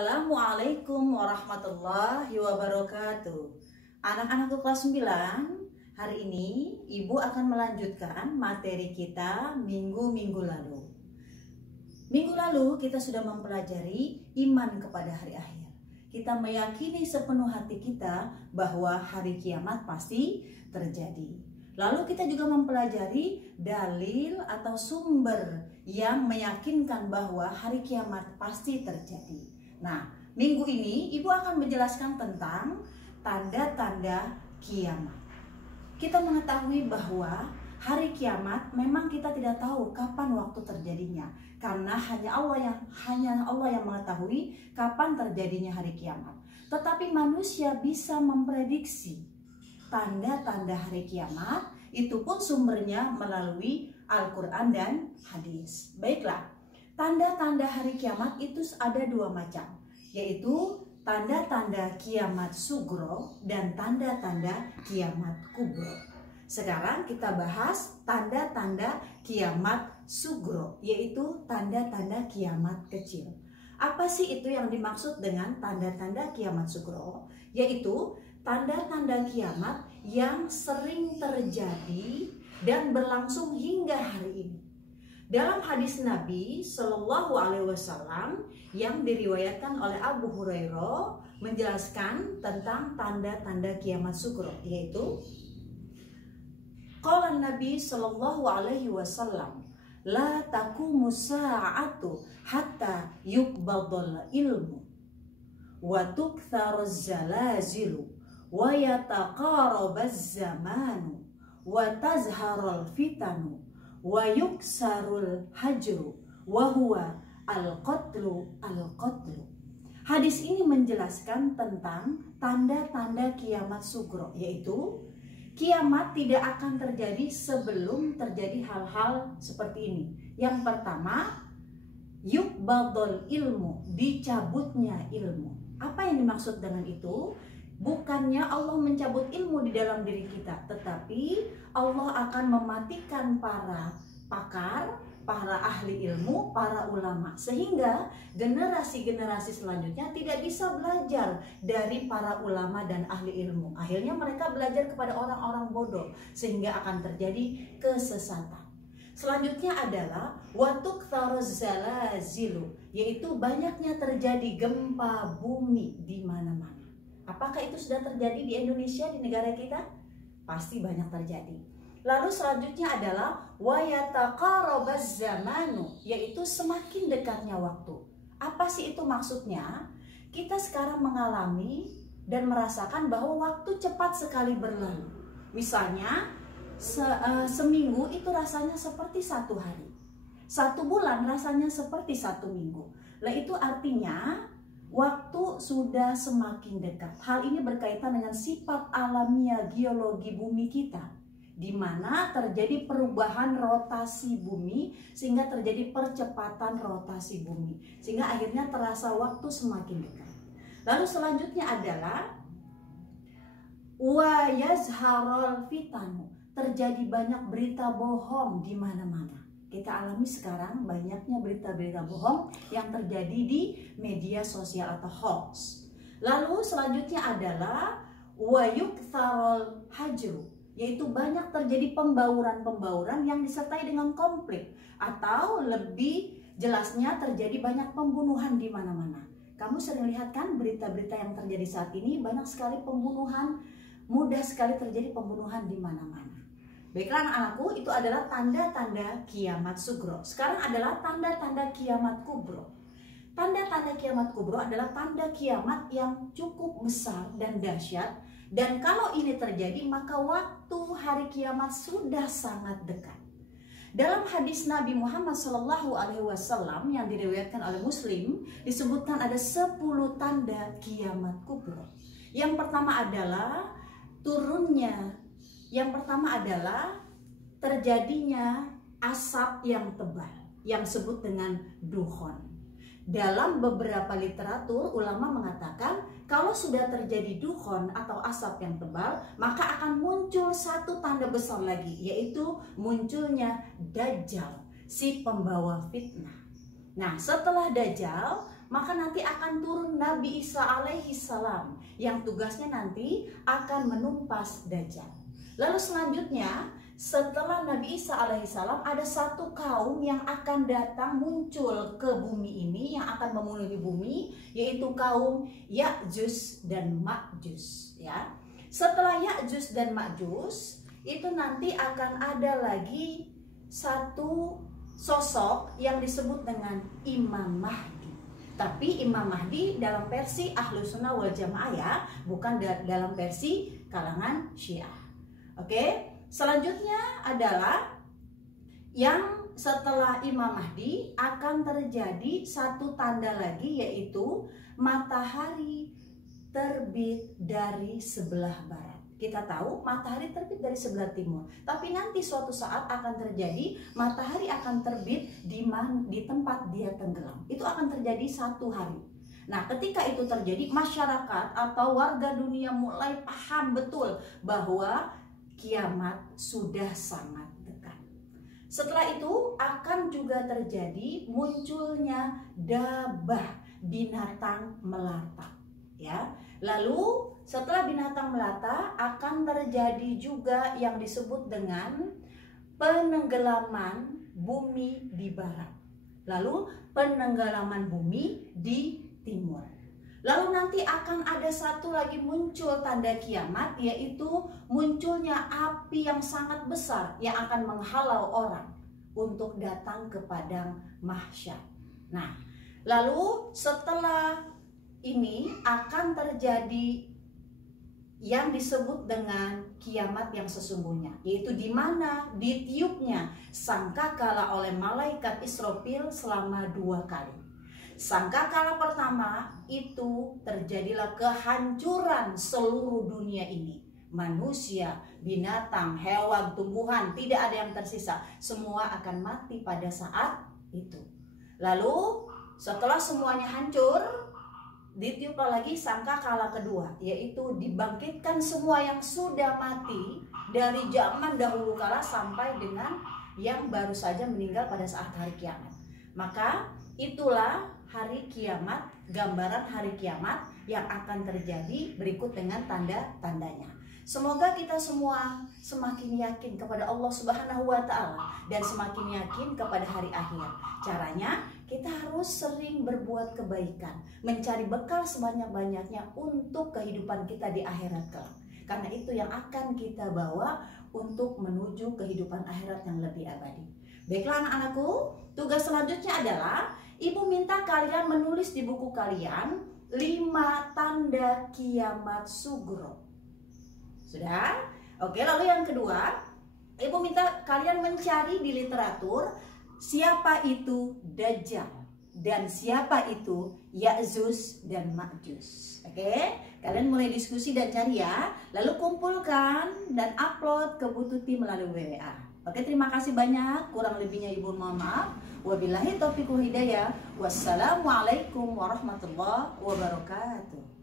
Assalamualaikum warahmatullahi wabarakatuh. Anak-anakku kelas 9, hari ini Ibu akan melanjutkan materi kita minggu lalu. Minggu lalu kita sudah mempelajari iman kepada hari akhir. Kita meyakini sepenuh hati kita bahwa hari kiamat pasti terjadi. Lalu kita juga mempelajari dalil atau sumber yang meyakinkan bahwa hari kiamat pasti terjadi. Nah, minggu ini Ibu akan menjelaskan tentang tanda-tanda kiamat. Kita mengetahui bahwa hari kiamat memang kita tidak tahu kapan waktu terjadinya, karena hanya Allah yang mengetahui kapan terjadinya hari kiamat. Tetapi manusia bisa memprediksi tanda-tanda hari kiamat, itu pun sumbernya melalui Al-Quran dan hadis. Baiklah, tanda-tanda hari kiamat itu ada dua macam, yaitu tanda-tanda kiamat sugro dan tanda-tanda kiamat kubro. Sekarang kita bahas tanda-tanda kiamat sugro, yaitu tanda-tanda kiamat kecil. Apa sih itu yang dimaksud dengan tanda-tanda kiamat sugro? Yaitu tanda-tanda kiamat yang sering terjadi dan berlangsung hingga hari ini. Dalam hadis Nabi Shallallahu Alaihi Wasallam yang diriwayatkan oleh Abu Hurairah menjelaskan tentang tanda-tanda kiamat sugro, yaitu qala Nabi Shallallahu Alaihi Wasallam, la taqumu sa'atu hatta yuqbadul ilmu wa tuktharuz zalazilu wa yataqarabaz zamanu wa tazharul fitanu wa yuksarul hajru wa huwa al-qatlu. Hadis ini menjelaskan tentang tanda-tanda kiamat sugro, yaitu kiamat tidak akan terjadi sebelum terjadi hal-hal seperti ini. Yang pertama, yuqbadul ilmu, dicabutnya ilmu. Apa yang dimaksud dengan itu? Bukannya Allah mencabut ilmu di dalam diri kita, tetapi Allah akan mematikan para pakar, para ahli ilmu, para ulama, sehingga generasi-generasi selanjutnya tidak bisa belajar dari para ulama dan ahli ilmu. Akhirnya mereka belajar kepada orang-orang bodoh, sehingga akan terjadi kesesatan. Selanjutnya adalah watuktaruz zalazilu, yaitu banyaknya terjadi gempa bumi di mana-mana. Apakah itu sudah terjadi di Indonesia, di negara kita? Pasti banyak terjadi. Lalu selanjutnya adalah wayataqarabaz zamanu, yaitu semakin dekatnya waktu. Apa sih itu maksudnya? Kita sekarang mengalami dan merasakan bahwa waktu cepat sekali berlalu. Misalnya seminggu itu rasanya seperti satu hari, 1 bulan rasanya seperti 1 minggu. Nah, itu artinya waktu sudah semakin dekat. Hal ini berkaitan dengan sifat alamiah geologi bumi kita, di mana terjadi perubahan rotasi bumi sehingga terjadi percepatan rotasi bumi, sehingga akhirnya terasa waktu semakin dekat. Lalu selanjutnya adalah wa yazharul fitanu, terjadi banyak berita bohong di mana-mana. Kita alami sekarang banyaknya berita-berita bohong yang terjadi di media sosial atau hoax. Lalu selanjutnya adalah wa yuktharul hajru, yaitu banyak terjadi pembauran-pembauran yang disertai dengan konflik, atau lebih jelasnya terjadi banyak pembunuhan di mana-mana. Kamu sering lihat kan berita-berita yang terjadi saat ini, banyak sekali pembunuhan, mudah sekali terjadi pembunuhan di mana-mana. Baiklah anak-anakku, itu adalah tanda-tanda kiamat sugro. Sekarang adalah tanda-tanda kiamat kubro. Tanda-tanda kiamat kubro adalah tanda kiamat yang cukup besar dan dahsyat. Dan kalau ini terjadi, maka waktu hari kiamat sudah sangat dekat. Dalam hadis Nabi Muhammad SAW yang diriwayatkan oleh Muslim, disebutkan ada 10 tanda kiamat kubro. Yang pertama adalah terjadinya asap yang tebal, yang disebut dengan dukhon. Dalam beberapa literatur, ulama mengatakan kalau sudah terjadi dukhon atau asap yang tebal, maka akan muncul satu tanda besar lagi, yaitu munculnya Dajjal, si pembawa fitnah. Nah, setelah Dajjal, maka nanti akan turun Nabi Isa alaihi salam yang tugasnya nanti akan menumpas Dajjal. Lalu selanjutnya setelah Nabi Isa alaihissalam ada satu kaum yang akan datang muncul ke bumi ini, yang akan memenuhi bumi, yaitu kaum Ya'juj dan Ma'juj ya. Setelah Ya'juj dan Ma'juj itu nanti akan ada lagi satu sosok yang disebut dengan Imam Mahdi. Tapi Imam Mahdi dalam versi Ahlus Sunnah wal Jamaah ya, bukan dalam versi kalangan Syiah. Oke? Selanjutnya adalah yang setelah Imam Mahdi akan terjadi satu tanda lagi, yaitu matahari terbit dari sebelah barat. Kita tahu matahari terbit dari sebelah timur, tapi nanti suatu saat akan terjadi matahari akan terbit di tempat dia tenggelam. Itu akan terjadi satu hari. Nah, ketika itu terjadi, masyarakat atau warga dunia mulai paham betul bahwa kiamat sudah sangat dekat. Setelah itu akan juga terjadi munculnya dabah, binatang melata ya. Lalu setelah binatang melata akan terjadi juga yang disebut dengan penenggelaman bumi di barat, lalu penenggelaman bumi di timur. Lalu nanti akan ada satu lagi muncul tanda kiamat, yaitu munculnya api yang sangat besar yang akan menghalau orang untuk datang ke padang mahsyar. Nah, lalu setelah ini akan terjadi yang disebut dengan kiamat yang sesungguhnya, yaitu di mana ditiupnya sangkakala oleh malaikat Israfil selama 2 kali. Sangkakala pertama itu terjadilah kehancuran seluruh dunia ini. Manusia, binatang, hewan, tumbuhan, tidak ada yang tersisa. Semua akan mati pada saat itu. Lalu setelah semuanya hancur, ditiuplah lagi sangkakala kedua, yaitu dibangkitkan semua yang sudah mati dari zaman dahulu kala sampai dengan yang baru saja meninggal pada saat hari kiamat. Maka itulah hari kiamat, gambaran hari kiamat yang akan terjadi berikut dengan tanda-tandanya. Semoga kita semua semakin yakin kepada Allah Subhanahu wa Ta'ala dan semakin yakin kepada hari akhir. Caranya kita harus sering berbuat kebaikan, mencari bekal sebanyak-banyaknya untuk kehidupan kita di akhirat kelak. Karena itu yang akan kita bawa untuk menuju kehidupan akhirat yang lebih abadi. Baiklah anak-anakku, tugas selanjutnya adalah Ibu minta kalian menulis di buku kalian 5 tanda kiamat sugro. Sudah? Oke, lalu yang kedua, Ibu minta kalian mencari di literatur siapa itu Dajjal dan siapa itu Ya'juj dan Ma'juj. Oke, kalian mulai diskusi dan cari ya. Lalu kumpulkan dan upload ke Bu Tuti melalui WA. Oke, terima kasih banyak. Kurang lebihnya Ibu mohon maaf. Wabillahi taufiq wal hidayah. Wassalamualaikum warahmatullahi wabarakatuh.